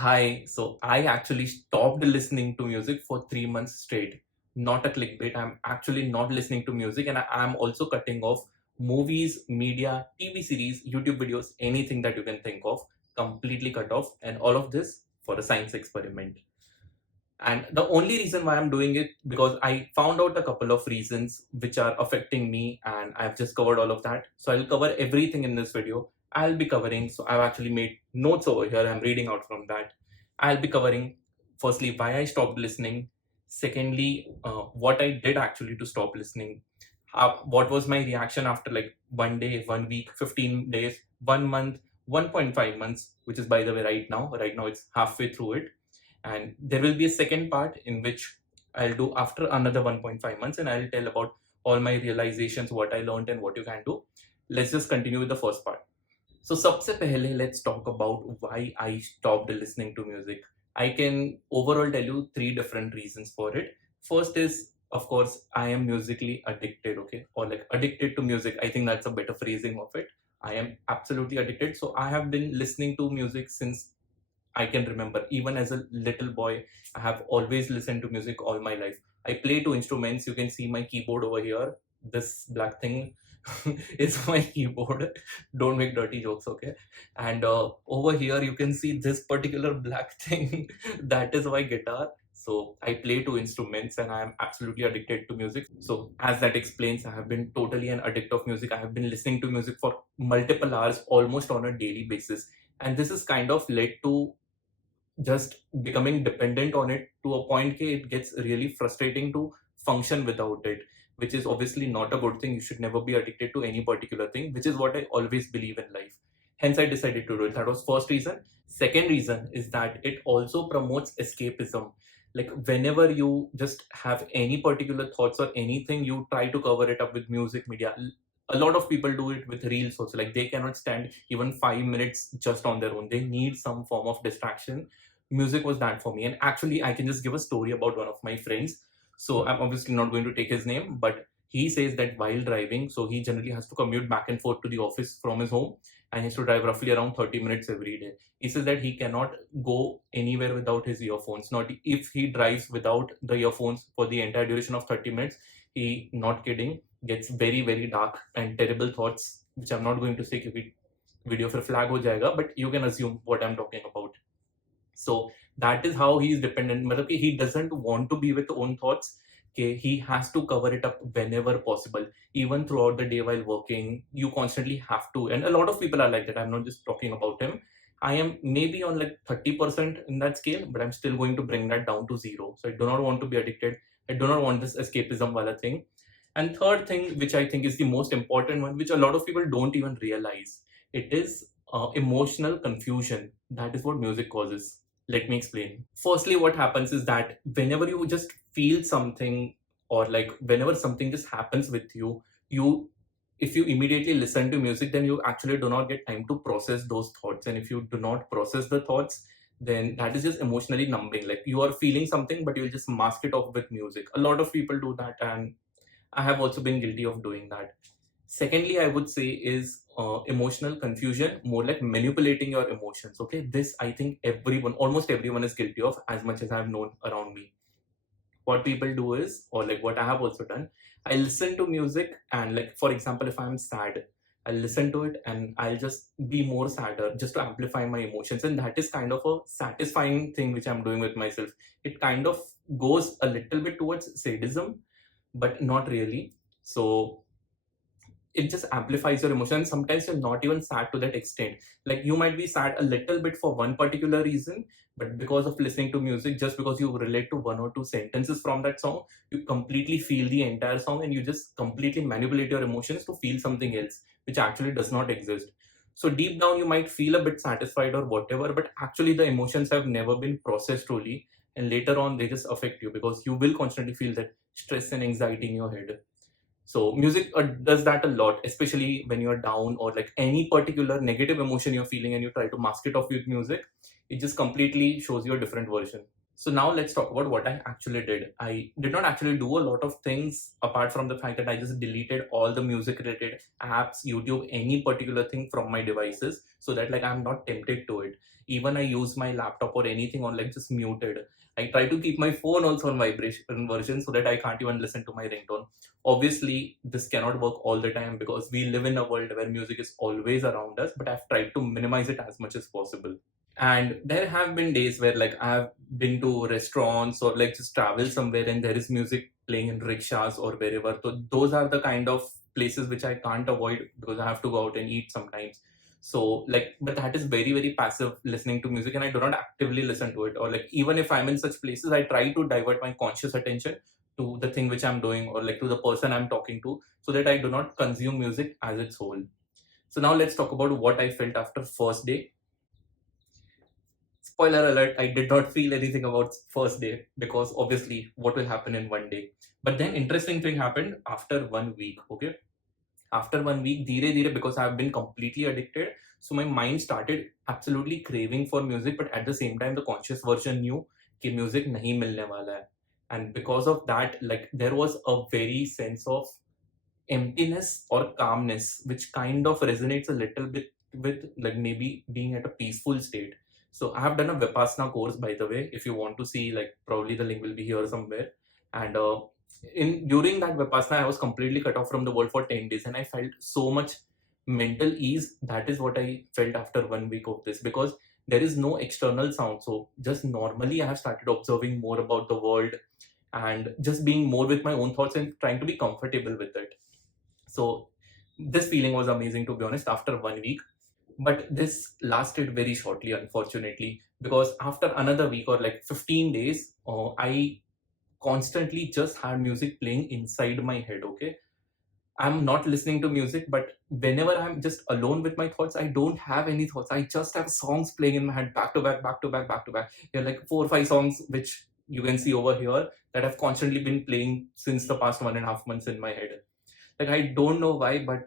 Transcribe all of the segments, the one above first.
Hi, so I actually stopped listening to music for 3 months straight. Not a clickbait. I'm actually not listening to music, and I'm also cutting off movies, media, TV series, YouTube videos, anything that you can think of, completely cut off, and all of this for a science experiment. And the only reason why I'm doing it because I found out a couple of reasons which are affecting me, and I've just covered all of that. So I'll cover everything in this video. I'll be covering, so I've actually made notes over here. I'm reading out from that. I'll be covering firstly why I stopped listening, secondly, what I did actually to stop listening, what was my reaction after like 1 day, 1 week, 15 days, 1 month, 1.5 months, which is by the way right now it's halfway through it, and there will be a second part in which I'll do after another 1.5 months, and I'll tell about all my realizations, what I learned and what you can do. Let's just continue with the first part. So सबसे पहले let's talk about why I stopped listening to music. I can overall tell you three different reasons for it. First is, of course, I am musically addicted, okay, or like addicted to music. I think that's a better phrasing of it. I am absolutely addicted. So I have been listening to music since I can remember. Even as a little boy, I have always listened to music all my life. I play two instruments. You can see my keyboard over here. This black thing is my keyboard. Don't make dirty jokes, okay? And over here, you can see this particular black thing. That is my guitar. So I play two instruments and I am absolutely addicted to music. So as that explains, I have been totally an addict of music. I have been listening to music for multiple hours, almost on a daily basis. And this has kind of led to just becoming dependent on it to a point that it gets really frustrating to function without it, which is obviously not a good thing. You should never be addicted to any particular thing, which is what I always believe in life. Hence I decided to do it. That was first reason. Second reason is that it also promotes escapism. Like whenever you just have any particular thoughts or anything, you try to cover it up with music, media. A lot of people do it with reels also. Like they cannot stand even 5 minutes just on their own. They need some form of distraction. Music was that for me. And actually, I can just give a story about one of my friends. So I'm obviously not going to take his name, but he says that while driving, so he generally has to commute back and forth to the office from his home, and he has to drive roughly around 30 minutes every day. He says that he cannot go anywhere without his earphones. Not if he drives without the earphones for the entire duration of 30 minutes, he, not kidding, gets very, very dark and terrible thoughts, which I'm not going to say क्योंकि video for flag ho jayega, but you can assume what I'm talking about. So that is how he is dependent. मतलब कि he doesn't want to be with own thoughts. Okay, he has to cover it up whenever possible, even throughout the day while working. You constantly have to, and a lot of people are like that. I'm not just talking about him. I am maybe on like 30% in that scale, but I'm still going to bring that down to zero. So I do not want to be addicted. I do not want this escapism wala thing. And third thing, which I think is the most important one, which a lot of people don't even realize, it is emotional confusion. That is what music causes. Let me explain. Firstly, what happens is that whenever you just feel something, or like whenever something just happens with you, you if you immediately listen to music, then you actually do not get time to process those thoughts. And if you do not process the thoughts, then that is just emotionally numbing. Like you are feeling something, but you'll just mask it off with music. A lot of people do that, and I have also been guilty of doing that. Secondly, I would say is emotional confusion, more like manipulating your emotions. Okay, this I think everyone, almost everyone, is guilty of, as much as I've known around me. What people do is, or like what I have also done, I listen to music, and like for example, if I'm sad, I'll listen to it and I'll just be more sadder just to amplify my emotions. And that is kind of a satisfying thing which I'm doing with myself. It kind of goes a little bit towards sadism, but not really. So it just amplifies your emotions. Sometimes you're not even sad to that extent. Like you might be sad a little bit for one particular reason, but because of listening to music, just because you relate to one or two sentences from that song, you completely feel the entire song, and you just completely manipulate your emotions to feel something else which actually does not exist. So deep down you might feel a bit satisfied or whatever, but actually the emotions have never been processed truly, and later on they just affect you because you will constantly feel that stress and anxiety in your head. So music does that a lot, especially when you're down or like any particular negative emotion you're feeling and you try to mask it off with music. It just completely shows you a different version. So now let's talk about what I actually did. I did not actually do a lot of things apart from the fact that I just deleted all the music related apps, YouTube, any particular thing from my devices so that like I'm not tempted to it. Even I use my laptop or anything on like just muted. I try to keep my phone also on vibration version so that I can't even listen to my ringtone. Obviously, this cannot work all the time because we live in a world where music is always around us, but I've tried to minimize it as much as possible. And there have been days where like I've been to restaurants or like just travel somewhere and there is music playing in rickshaws or wherever. So those are the kind of places which I can't avoid because I have to go out and eat sometimes. So like, but that is very, very passive listening to music and I do not actively listen to it. Or like, even if I'm in such places, I try to divert my conscious attention to the thing which I'm doing or like to the person I'm talking to so that I do not consume music as its whole. So now let's talk about what I felt after first day. Spoiler alert, I did not feel anything about first day because obviously what will happen in one day. But then interesting thing happened after 1 week. Okay, after 1 week, dheere dheere, because I've been completely addicted, so my mind started absolutely craving for music, but at the same time the conscious version knew कि music nahi milne wala hai. And because of that, like there was a very sense of emptiness or calmness which kind of resonates a little bit with like maybe being at a peaceful state. So I have done a Vipassana course, by the way. If you want to see, like probably the link will be here somewhere. And in during that Vipassana, I was completely cut off from the world for 10 days, and I felt so much mental ease. That is what I felt after 1 week of this because there is no external sound. So just normally, I have started observing more about the world and just being more with my own thoughts and trying to be comfortable with it. So this feeling was amazing, to be honest, after 1 week. But this lasted very shortly, unfortunately, because after another week or like 15 days, I constantly just had music playing inside my head. Okay, I'm not listening to music, but whenever I'm just alone with my thoughts, I don't have any thoughts. I just have songs playing in my head back to back, back to back, back to back. There are like 4 or 5 songs which you can see over here that have constantly been playing since the past 1.5 months in my head. Like I don't know why, but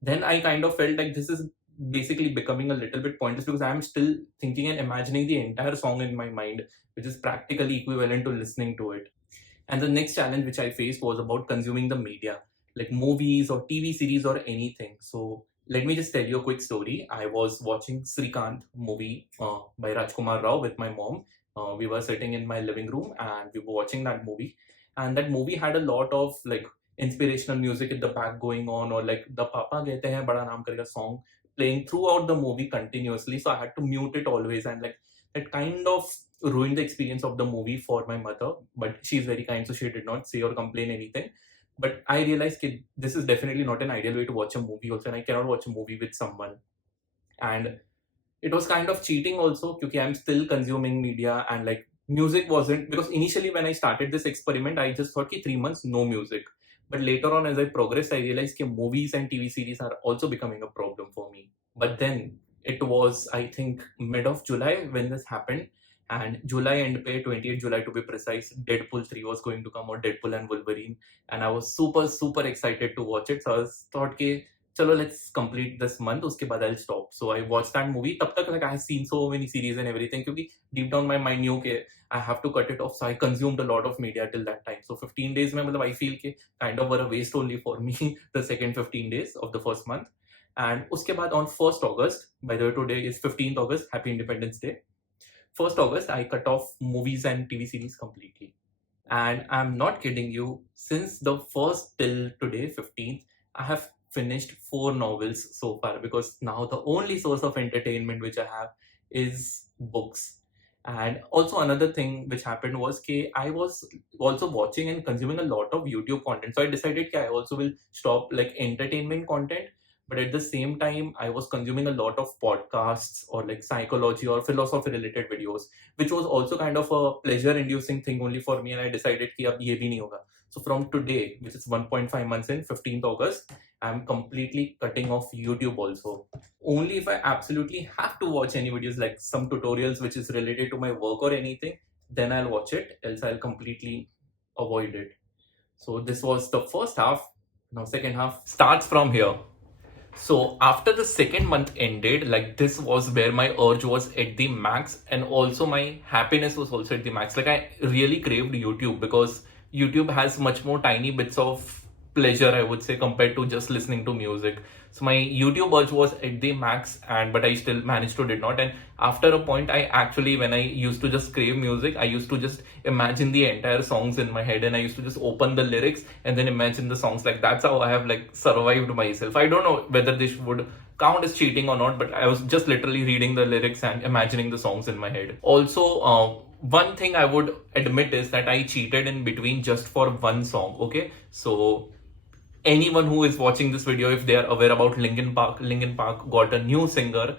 then I kind of felt like this is basically becoming a little bit pointless because I'm still thinking and imagining the entire song in my mind, which is practically equivalent to listening to it. And the next challenge which I faced was about consuming the media, like movies or TV series or anything. So let me just tell you a quick story. I was watching Srikant movie by Rajkumar Rao with my mom. We were sitting in my living room and we were watching that movie. And that movie had a lot of like inspirational music in the back going on, or like the Papa Kehte Hain Bada Naam Karega song playing throughout the movie continuously. So I had to mute it always, and like it kind of ruined the experience of the movie for my mother. But she's very kind, so she did not say or complain anything. But I realized that this is definitely not an ideal way to watch a movie also, and I cannot watch a movie with someone. And it was kind of cheating also because I'm still consuming media, and like music wasn't, because initially when I started this experiment, I just thought ki 3 months no music. But later on, as I progressed, I realized that movies and TV series are also becoming a problem for me. But then it was, I think, mid of July when this happened. And July end pay, 28th July to be precise, Deadpool 3 was going to come, or Deadpool and Wolverine. And I was super, super excited to watch it. So I was thought, okay, chalo, let's complete this month, uske baad I'll stop. So I watched that movie. Tab tak like I have seen so many series and everything, because deep down my mind knew that I have to cut it off. So I consumed a lot of media till that time. So 15 days mein, I feel ke kind of were a waste only for me, the second 15 days of the first month. And uske baad on 1st August, by the way, today is 15th August, Happy Independence Day. 1st August, I cut off movies and TV series completely. And I'm not kidding you, since the 1st till today, 15th, I have finished 4 novels so far, because now the only source of entertainment which I have is books. And also another thing which happened was I was also watching and consuming a lot of YouTube content. So I decided I also will stop like entertainment content, but at the same time I was consuming a lot of podcasts or like psychology or philosophy related videos, which was also kind of a pleasure inducing thing only for me. And I decided कि अब ये भी नहीं होगा. So from today, which is 1.5 months in, 15th August, I'm completely cutting off YouTube also. Only if I absolutely have to watch any videos, like some tutorials which is related to my work or anything, then I'll watch it, else I'll completely avoid it. So this was the first half. Now second half starts from here. So after the second month ended, like this was where my urge was at the max, and also my happiness was also at the max. Like I really craved YouTube because YouTube has much more tiny bits of pleasure, I would say, compared to just listening to music. So my YouTube urge was at the max, and but I still managed to did not. And after a point, I actually, when I used to just crave music, I used to just imagine the entire songs in my head, and I used to just open the lyrics and then imagine the songs. Like that's how I have like survived myself. I don't know whether this would count as cheating or not, but I was just literally reading the lyrics and imagining the songs in my head. Also, one thing I would admit is that I cheated in between just for one song. Okay, so anyone who is watching this video, if they are aware about Linkin Park got a new singer,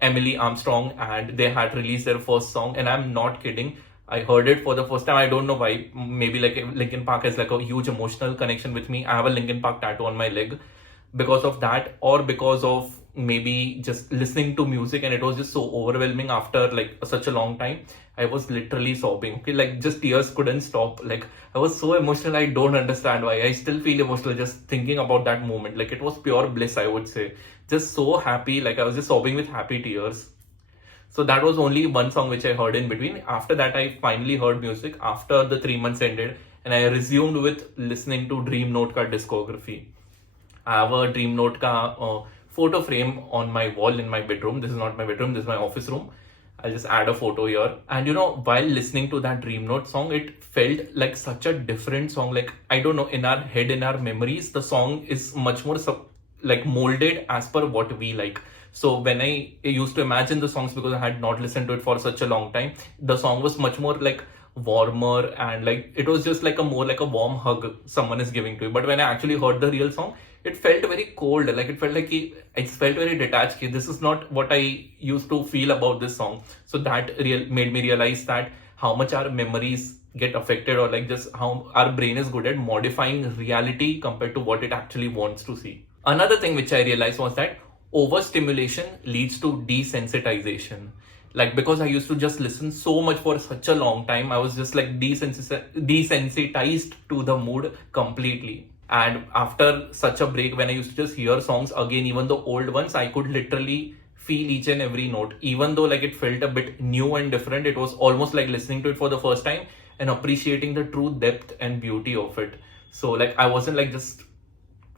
Emily Armstrong, and they had released their first song. And I'm not kidding. I heard it for the first time. I don't know why. Maybe like Linkin Park has like a huge emotional connection with me. I have a Linkin Park tattoo on my leg because of that, or because of maybe just listening to music, and it was just so overwhelming after like such a long time. I was literally sobbing. Okay, like just tears couldn't stop. Like I was so emotional. I don't understand why. I still feel emotional just thinking about that moment. Like it was pure bliss, I would say. Just so happy. Like I was just sobbing with happy tears. So that was only one song which I heard in between. After that, I finally heard music after the 3 months ended, and I resumed with listening to Dream Note ka discography. I have a Dream Note ka photo frame on my wall in my bedroom. This is not my bedroom, this is my office room. I'll just add a photo here. And while listening to that Dream Note song, it felt like such a different song. Like, I don't know, in our head, in our memories, the song is much more like molded as per what we like. So when I used to imagine the songs, because I had not listened to it for such a long time, the song was much more like warmer, and like it was just like a more like a warm hug someone is giving to you. But when I actually heard the real song, it felt very cold. Like it felt like it felt very detached. This is not what I used to feel about this song. So that made me realize that how much our memories get affected, or like just how our brain is good at modifying reality compared to what it actually wants to see. Another thing which I realized was that overstimulation leads to desensitization. Like, because I used to just listen so much for such a long time, I was just like desensitized to the mood completely. And after such a break, when I used to just hear songs again, even the old ones, I could literally feel each and every note. Even though like it felt a bit new and different, it was almost like listening to it for the first time and appreciating the true depth and beauty of it. So like I wasn't like just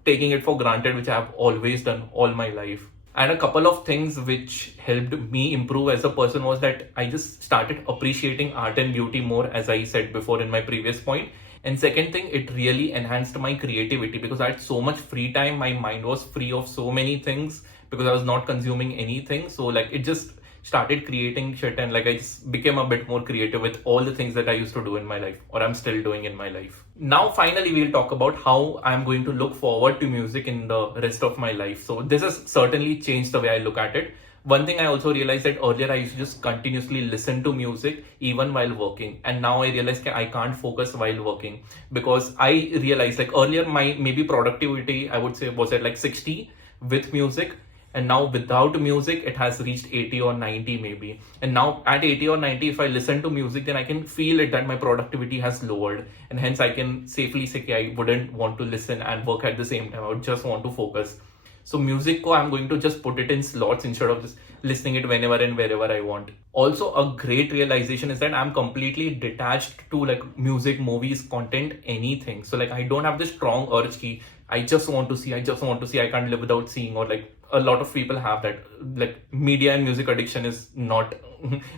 taking it for granted, which I have always done all my life. And a couple of things which helped me improve as a person was that I just started appreciating art and beauty more, as I said before in my previous point. And second thing, it really enhanced my creativity because I had so much free time. My mind was free of so many things because I was not consuming anything. So like it just started creating shit, and like I just became a bit more creative with all the things that I used to do in my life, or I'm still doing in my life. Now finally we'll talk about how I'm going to look forward to music in the rest of my life. So this has certainly changed the way I look at it. One thing I also realized that earlier I used to just continuously listen to music even while working, and now I realize that I can't focus while working, because I realized like earlier my maybe productivity I would say was at like 60 with music, and now without music it has reached 80 or 90 maybe. And now at 80 or 90, if I listen to music, then I can feel it that my productivity has lowered, and hence I can safely say I wouldn't want to listen and work at the same time. I would just want to focus. So music ko I'm going to just put it in slots instead of just listening it whenever and wherever I want. Also, a great realization is that I'm completely detached to like music, movies, content, anything. So like I don't have this strong urge ki I just want to see, I can't live without seeing, or like a lot of people have that. Like media and music addiction is not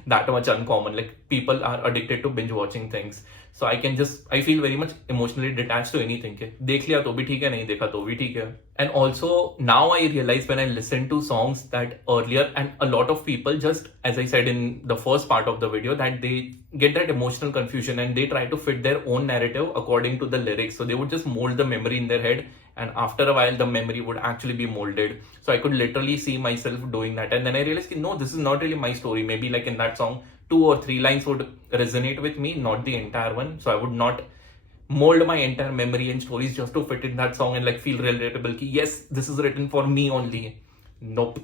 that much uncommon. Like people are addicted to binge watching things. So I feel very much emotionally detached to anything. देख लिया तो भी ठीक है, नहीं देखा तो भी ठीक है. And also now I realize when I listen to songs that earlier, and a lot of people just, as I said in the first part of the video, that they get that emotional confusion and they try to fit their own narrative according to the lyrics. So they would just mold the memory in their head, and after a while the memory would actually be molded. So I could literally see myself doing that, and then I realized no, this is not really my story. Maybe like in that song 2 or 3 lines would resonate with me, not the entire one. So I would not mold my entire memory and stories just to fit in that song and like feel relatable ki yes, this is written for me only. Nope.